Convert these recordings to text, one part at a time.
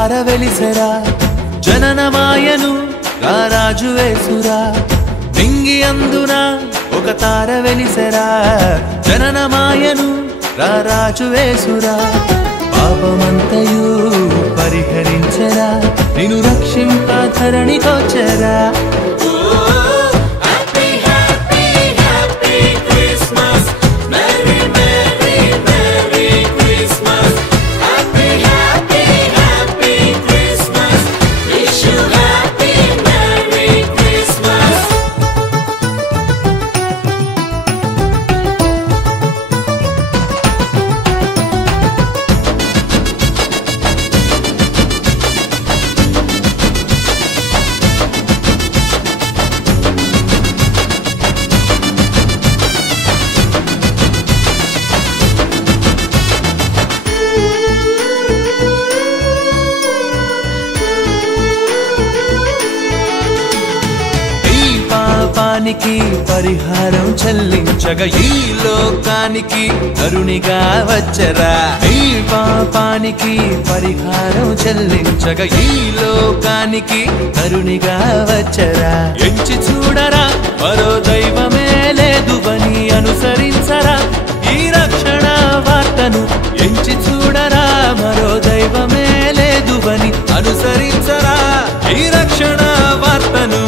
తార వెలిసెరా జననమాయను రారాజు యేసురా నింగి అందున ఒక తార వెలిసెరా జననమాయను రారాజు యేసురా పాపమంతయు పరిహరించెరా నిన్ను రక్షింప ధరణికొచ్చెరా పాపానికి పరిహారం చెల్లించగా ఈ లోకానికి కరుణిగా వచ్చరా ఈ పాపానికి పరిహారం చెల్లించగా ఈ లోకానికి కరుణిగా వచ్చరా ఎంచి చూడరా మరో దైవమే లేదువని అనుసరించరా ఈ రక్షణ వార్తను ఎంచి చూడరా మరో దైవమే లేదువని అనుసరించరా ఈ రక్షణ వార్తను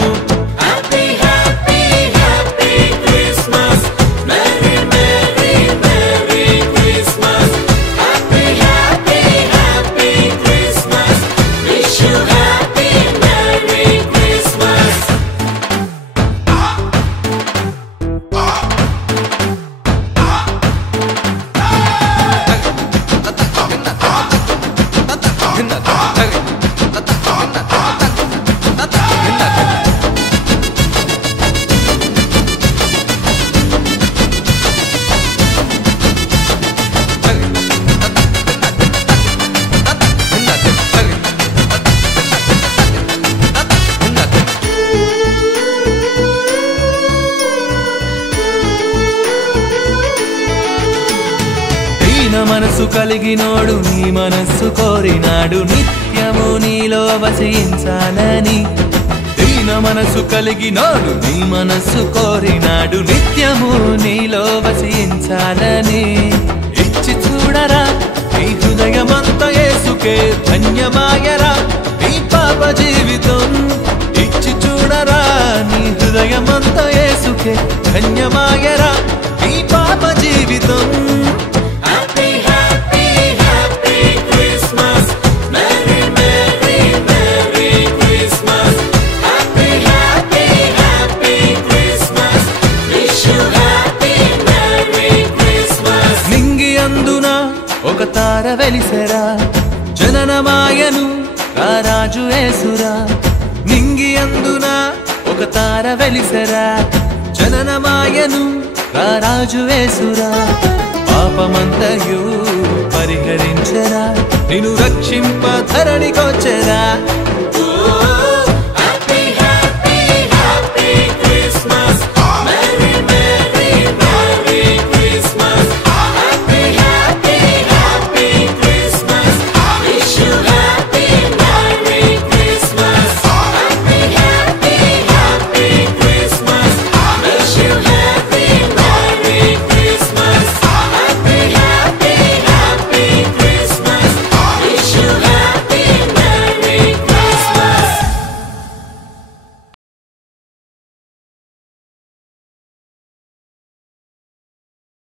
మనసు కలిగినోడు నీ మనస్సు కోరినాడు నిత్యము నీలో వసించాలని దీన మనసు కలిగినోడు నీ మనస్సు కోరినాడు నిత్యము నీలో వసించాలని ఇచ్చి చూడరా నీ హృదయమంత యేసుకే ధన్యమాయరా నీ పాప జీవితం ఇచ్చి చూడరా నీ హృదయమంత యేసుకే ధన్యమాయరా నీ పాప జీవితం ఒక తార వెలిసెరా జననమాయను రారాజు యేసురా నింగి అందున ఒక తార వెలిసెరా జననమాయను రారాజు యేసురా పాపమంతయు పరిహరించెరా నిన్ను రక్షింప ధరణికొచ్చెరా